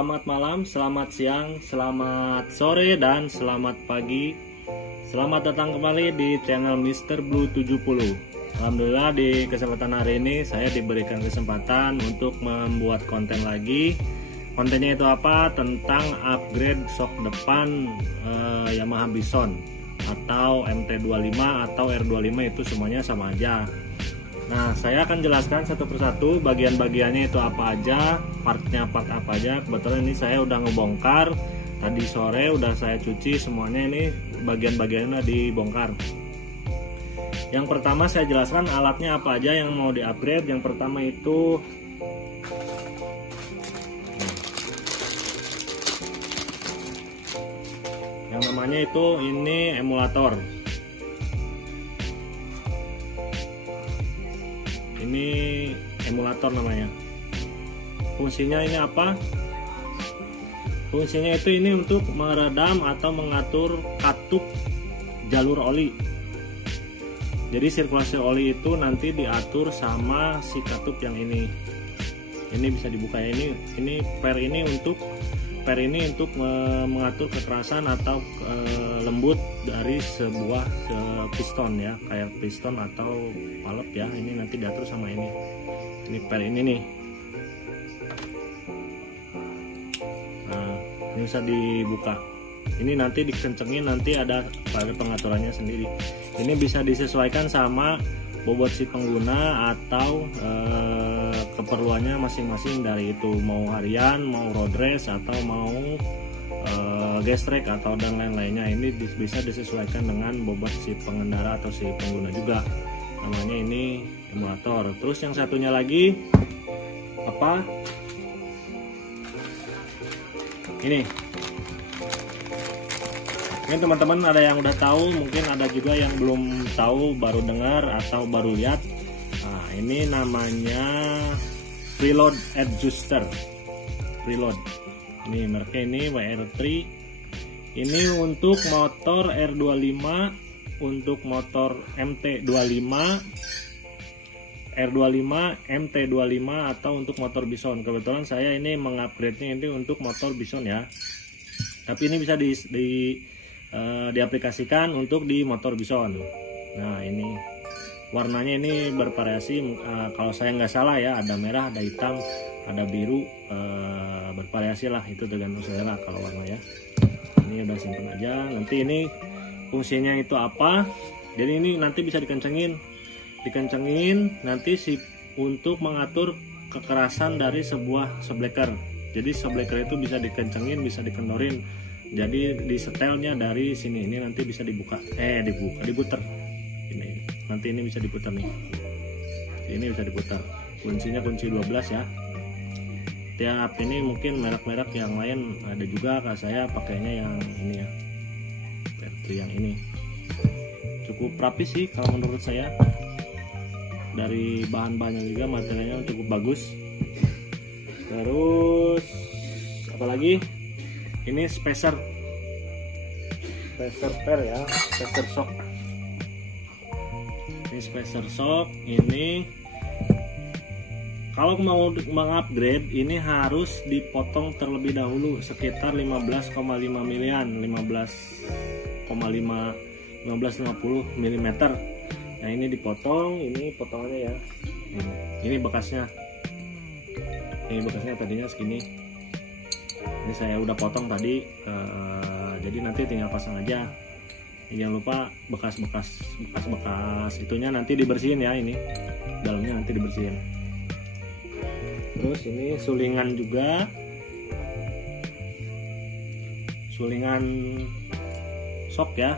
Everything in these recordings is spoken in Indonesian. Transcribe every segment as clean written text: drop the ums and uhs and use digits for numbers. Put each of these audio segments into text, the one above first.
selamat malam, selamat siang, selamat sore, dan selamat pagi. Selamat datang kembali di channel Mr. Blue 70. Alhamdulillah di kesempatan hari ini saya diberikan kesempatan untuk membuat konten lagi. Kontennya itu apa? Tentang upgrade shock depan Yamaha Bison atau MT25 atau R25, itu semuanya sama aja. Nah, saya akan jelaskan satu persatu bagian-bagiannya itu apa aja, partnya apa aja. Kebetulan ini saya udah ngebongkar tadi sore, udah saya cuci semuanya, ini bagian-bagiannya dibongkar. Yang pertama saya jelaskan alatnya apa aja yang mau di-upgrade. Yang pertama itu yang namanya itu ini emulator. Ini emulator namanya. Fungsinya ini apa? Fungsinya itu ini untuk meredam atau mengatur katup jalur oli. Jadi sirkulasi oli itu nanti diatur sama si katup yang ini. Ini bisa dibuka ya, ini per ini untuk mengatur kekerasan atau lembut dari sebuah piston ya, kayak piston atau palep ya. Ini nanti diatur sama ini per ini nih. Nah, ini bisa dibuka. Ini nanti dikencengin, nanti ada pengaturannya sendiri. Ini bisa disesuaikan sama bobot si pengguna atau keperluannya masing-masing, dari itu mau harian, mau road race, atau mau gas track atau dan lain-lainnya. Ini bisa disesuaikan dengan bobot si pengendara atau si pengguna juga. Namanya ini emulator. Terus yang satunya lagi apa? Ini teman-teman ada yang udah tahu, mungkin ada juga yang belum tahu, baru dengar atau baru lihat. Nah, ini namanya preload adjuster. Preload. Ini mereknya ini WR3. Ini untuk motor R25, untuk motor MT25, R25, MT25, atau untuk motor Bison. Kebetulan saya ini mengupgrade-nya ini untuk motor Bison ya. Tapi ini bisa diaplikasikan untuk di motor Bison. Nah, ini warnanya ini bervariasi. Kalau saya nggak salah ya, ada merah, ada hitam, ada biru, bervariasi lah, itu tergantung selera kalau warna ya. Ini udah simpen aja. Nanti ini fungsinya itu apa? Jadi ini nanti bisa dikencengin nanti untuk mengatur kekerasan dari sebuah subleker. Jadi subleker itu bisa dikencengin, bisa dikendorin. Jadi di setelnya dari sini, ini nanti bisa diputer. Ini nanti ini bisa diputar nih. Ini bisa diputar. Kuncinya kunci 12 ya. Tiap ini mungkin merek-merek yang lain ada juga, kalau saya pakainya yang ini ya. Seperti yang ini. Cukup rapi sih kalau menurut saya. Dari bahan-bahannya juga materialnya cukup bagus. Terus apalagi? Ini spacer per ya, spacer shock. Ini spacer shock. Ini kalau mau mengupgrade ini harus dipotong terlebih dahulu sekitar 15,5 milian, 15,50 mm. Nah, ini dipotong, ini potongannya ya. Ini bekasnya. Ini bekasnya tadinya segini. Ini saya udah potong tadi, jadi nanti tinggal pasang aja. Jangan lupa bekas itunya nanti dibersihin ya, ini dalamnya nanti dibersihin. Terus ini sulingan juga, sulingan shock ya.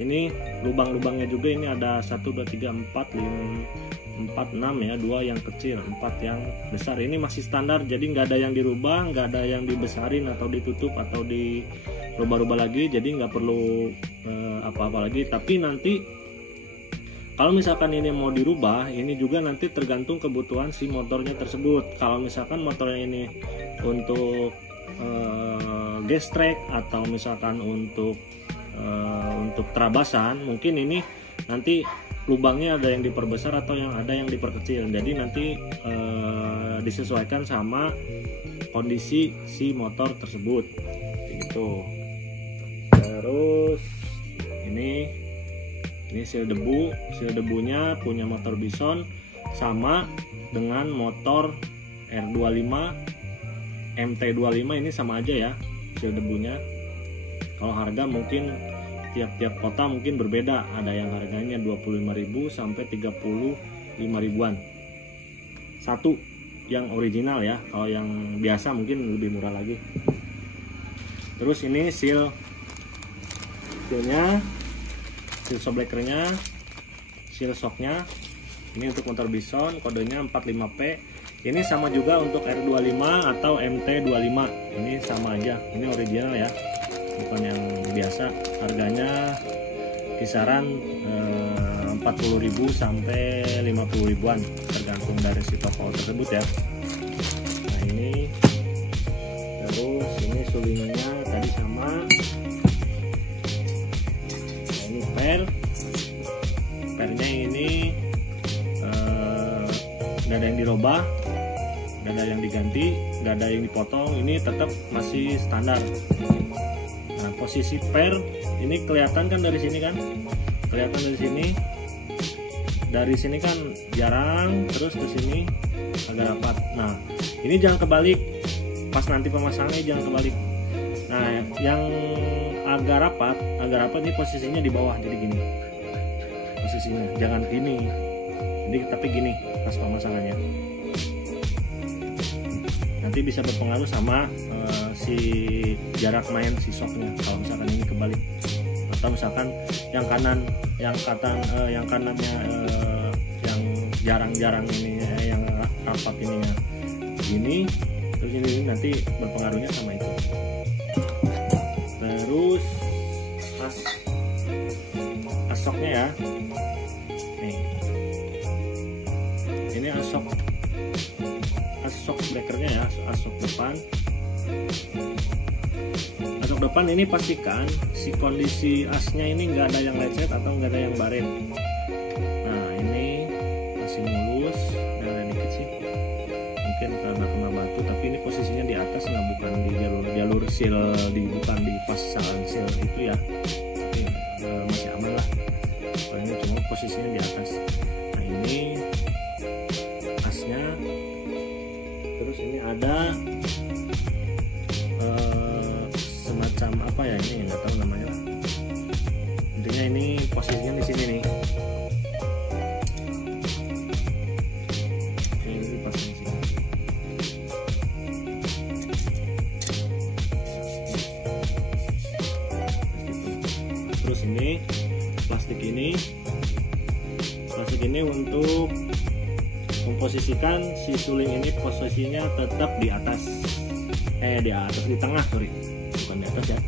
Ini lubang-lubangnya juga, ini ada 1, 2, 3, 4, 5, 4, 6 ya, 2 yang kecil, 4 yang besar. Ini masih standar, jadi nggak ada yang dirubah, nggak ada yang dibesarin atau ditutup atau dirubah-rubah lagi, jadi nggak perlu apa-apa lagi. Tapi nanti kalau misalkan ini mau dirubah, ini juga nanti tergantung kebutuhan si motornya tersebut. Kalau misalkan motornya ini untuk gas track atau misalkan untuk terabasan, mungkin ini nanti lubangnya ada yang diperbesar atau yang ada yang diperkecil. Jadi nanti disesuaikan sama kondisi si motor tersebut gitu. Terus ini seal debunya punya motor Bison sama dengan motor R25 MT25, ini sama aja ya seal debunya. Kalau harga mungkin tiap-tiap kota mungkin berbeda, ada yang harganya 25.000 sampai 35.000-an satu yang original ya. Kalau yang biasa mungkin lebih murah lagi. Terus ini sealnya, seal shockbreakernya, seal shocknya. Ini untuk motor Bison, kodenya 45P. Ini sama juga untuk R25 atau MT25. Ini sama aja, ini original ya, bukan yang biasa. Harganya kisaran 40.000 sampai 50.000-an tergantung dari si toko tersebut ya. Nah ini, terus ini sulingnya tadi sama. Nah, ini pernya ini nggak ada yang dirubah, nggak ada yang diganti, nggak ada yang dipotong, ini tetap masih standar. Nah posisi per ini kelihatan kan dari sini kan, kelihatan dari sini kan jarang, terus ke sini agak rapat. Nah ini jangan kebalik, pas nanti pemasangannya jangan kebalik. Nah yang agak rapat ini posisinya di bawah, jadi gini posisinya, jangan gini, jadi tapi gini pas pemasangannya. Nanti bisa berpengaruh sama si jarak main si shocknya kalau misalkan ini kebalik, atau misalkan yang kanannya yang jarang-jarang ininya, yang rapat ininya gini, terus ini nanti berpengaruhnya sama itu. Terus as shocknya ya, nih ini as shock breakernya ya, as shock depan. As shock depan ini pastikan si kondisi asnya ini nggak ada yang lecet atau nggak ada yang baret. Nah ini masih mulus, ada dikit sih, mungkin karena kena batu, tapi ini posisinya di atas, nggak, bukan di jalur seal, bukan di pasangan seal itu ya. Tapi masih aman lah, kalau ini cuma posisinya di atas. Nah ini asnya. Terus ini ada semacam apa ya, ini nggak tahu namanya. Intinya ini posisinya di sini nih. Ini pasang sini. Terus ini plastik ini untuk memposisikan si suling ini, posisinya tetap di atas, di tengah, bukan di atas ya.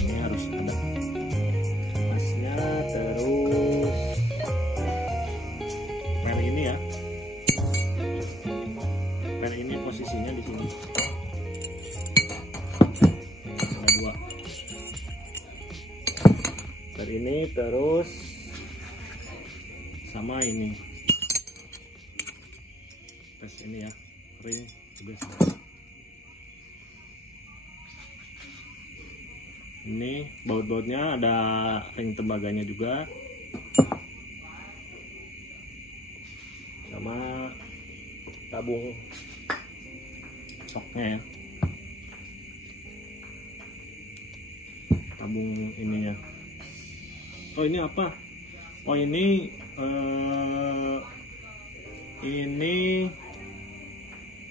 Ini harus ada asnya. Terus per ini ya, per ini posisinya di sini ada dua per ini, terus sama ini tes ini ya, ring biasa. Ini baut-bautnya ada ring tembaganya juga, sama tabung shocknya ya, tabung ininya. Oh ini apa? Oh ini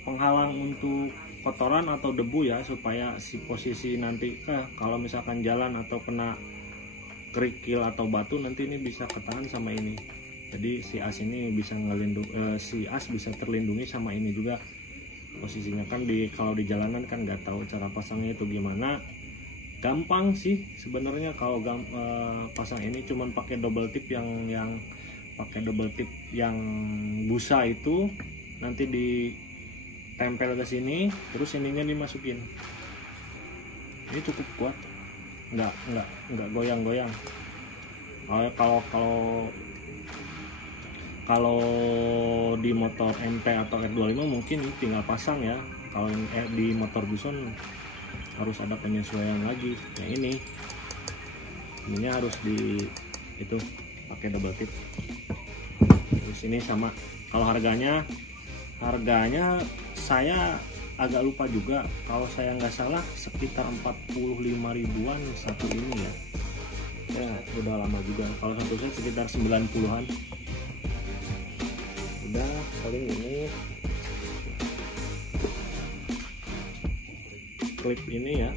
penghalang untuk kotoran atau debu ya, supaya si posisi nanti kalau misalkan jalan atau kena kerikil atau batu, nanti ini bisa ketahan sama ini. Jadi si as ini bisa si as bisa terlindungi sama ini juga posisinya. Kan kalau di jalanan kan nggak tahu cara pasangnya itu gimana. Gampang sih sebenarnya kalau pasang ini, cuman pakai double tip yang busa itu, nanti ditempel ke sini, terus ininya dimasukin. Ini cukup kuat, nggak goyang-goyang. Kalau di motor MT atau R25 mungkin tinggal pasang ya, Kalau di motor Bison harus ada penyesuaian lagi. Nah ini harus itu pakai double tip. Terus ini sama, kalau harganya saya agak lupa juga, kalau saya nggak salah sekitar 45 ribuan satu ini ya. Ya udah lama juga, kalau satu set sekitar 90-an. Udah paling ini klip ini ya,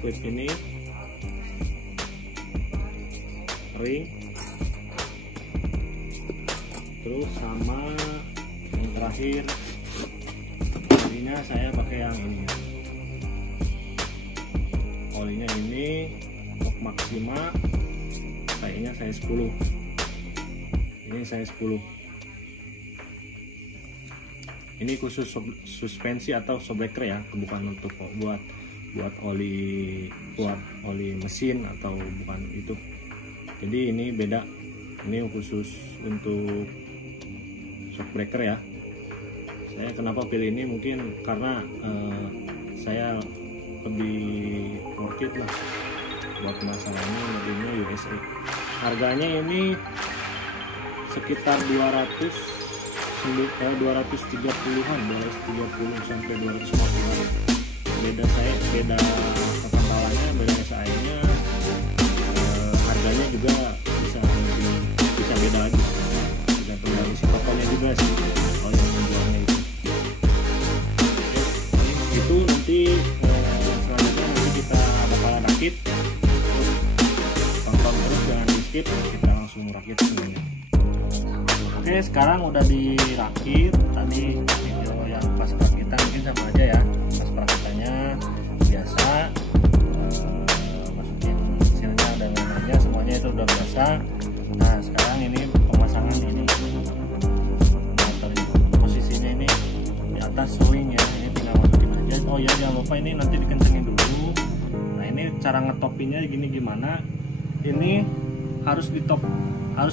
klip ini, ring, terus sama yang terakhir olinya saya pakai yang ini ya. Olinya ini untuk Maxima, kayaknya saya 10. Ini saya 10. Ini khusus suspensi atau shockbreaker ya, bukan untuk buat oli mesin atau bukan itu. Jadi ini beda. Ini khusus untuk shockbreaker ya. Saya kenapa pilih ini, mungkin karena saya lebih worth it lah buat masalahnya, mobilnya USA. Harganya ini sekitar 230-an, 230 sampai 250-an. Beda kekentalannya, beda SAE-nya, harganya juga bisa beda lagi. Tergantung dari si tokonya juga sih, kalau yang menjualnya itu. Itu nanti selanjutnya nanti kita bakal rakit. Tonton terus, jangan di skip, kita langsung rakit semuanya. Oke, sekarang udah dirakit. Tadi video yang pas perakitan mungkin sama aja ya, pas perakitannya biasa, masukin silnya dan lainnya semuanya itu udah biasa. Nah sekarang ini pemasangan ini motor ini, posisinya ini di atas swing ya, ini tinggal masukin aja. Oh ya, jangan lupa ini nanti dikencengin dulu. Nah ini cara ngetopinnya gini, gimana ini harus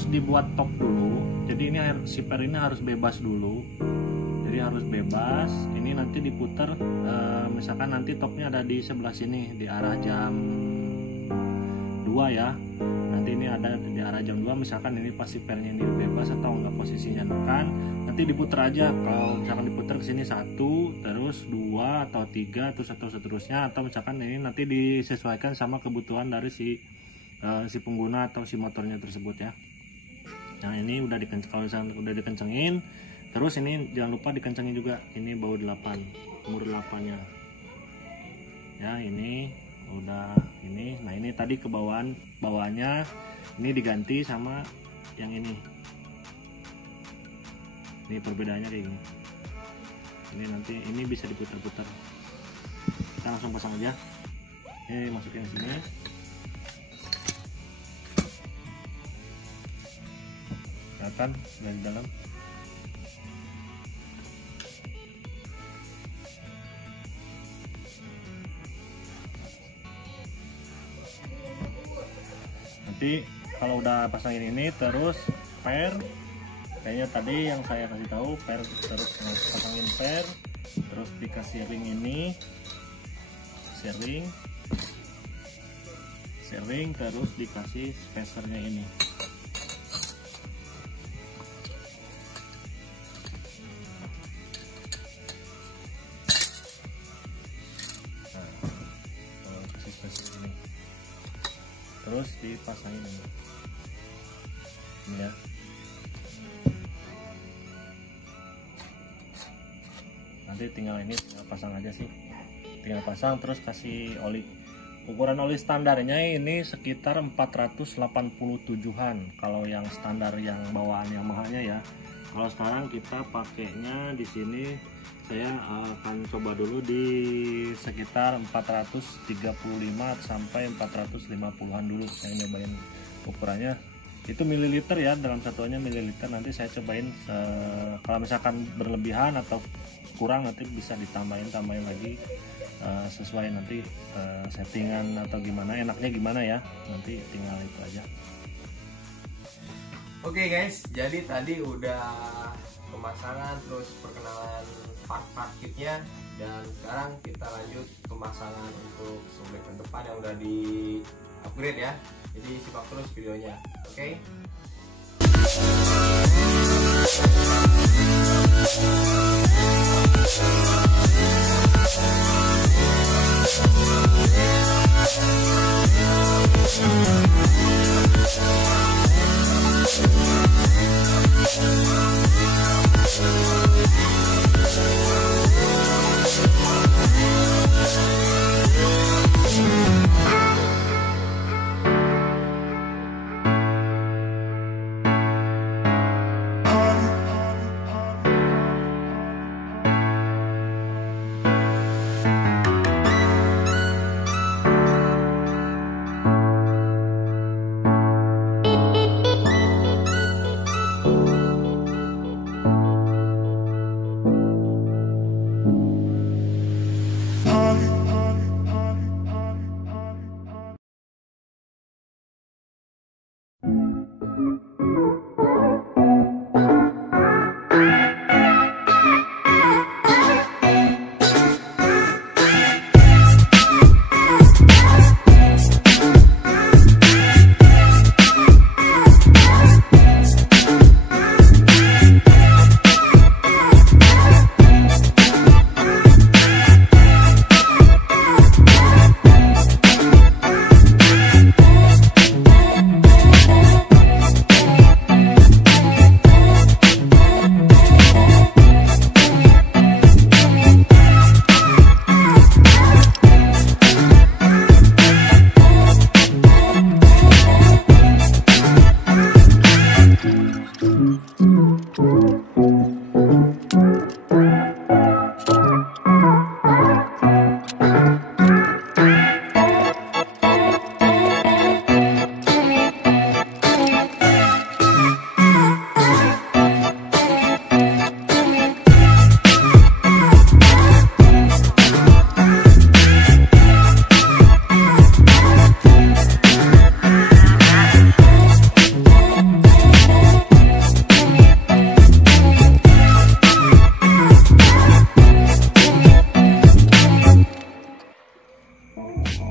dibuat top dulu. Jadi ini siper ini harus bebas dulu. Jadi harus bebas. Ini nanti diputar, misalkan nanti topnya ada di sebelah sini di arah jam 2 ya. Nanti ini ada di arah jam 2, misalkan ini pas sipernya ini bebas atau enggak posisinya kan. Nanti diputar aja. Kalau misalkan diputar ke sini 1, terus 2 atau 3, terus atau seterusnya, atau misalkan ini nanti disesuaikan sama kebutuhan dari si pengguna atau si motornya tersebut ya. Nah ini udah kalau misalnya udah dikencengin, terus ini jangan lupa dikencengin juga ini baut 8, umur 8 nya ya. Ini udah ini. Nah ini tadi ke bawahnya ini diganti sama yang ini perbedaannya kayak gini. Ini nanti ini bisa diputar-putar. Kita langsung pasang aja. Ini masukin sini. Kelihatan dari dalam. Nanti kalau udah pasangin ini, terus per, kayaknya tadi yang saya kasih tahu per, terus pasangin per, terus dikasih ring ini, ring, terus dikasih spacernya ini. Terus dipasangin ini ya. Nanti tinggal pasang aja sih, tinggal pasang terus kasih oli. Ukuran oli standarnya ini sekitar 487-an kalau yang standar yang bawaan Yamaha-nya ya. Kalau sekarang kita pakainya di sini, saya akan coba dulu di sekitar 435 sampai 450-an dulu. Saya nyobain ukurannya itu mililiter ya, dalam satuannya mililiter. Nanti saya cobain kalau misalkan berlebihan atau kurang nanti bisa tambahin lagi, sesuai nanti settingan atau gimana enaknya gimana ya, nanti tinggal itu aja. Oke guys, jadi tadi udah pemasangan terus perkenalan part-part kitnya, dan sekarang kita lanjut pemasangan untuk sublek ke depan yang udah di upgrade ya. Jadi simak terus videonya, oke?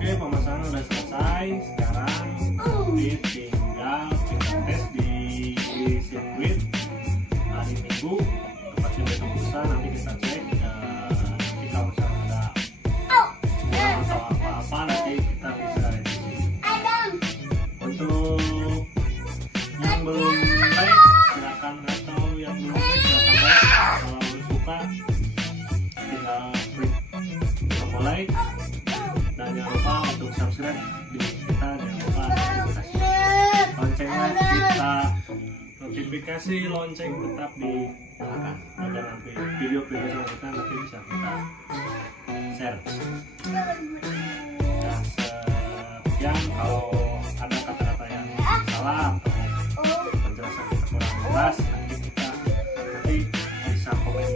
Oke, pemasangan udah selesai. Sekarang tinggal kita tes di sirkuit hari Minggu, tepatnya besok lusa. Nanti kita cek, nanti kalau misalnya ada kurang atau apa-apa, nanti kita bisa revisi. Untuk yang belum like, silakan, atau yang belum like, silakan like. Kalau suka, tinggal klik tombol like. Dan jangan lupa untuk subscribe di kita, jangan lupa notifikasi lonceng tetap dinyalakan agar nanti video-video selanjutnya nanti bisa kita share. Dan sekian, kalau ada kata-kata yang salah atau penjelasan kita kurang jelas, nanti bisa komen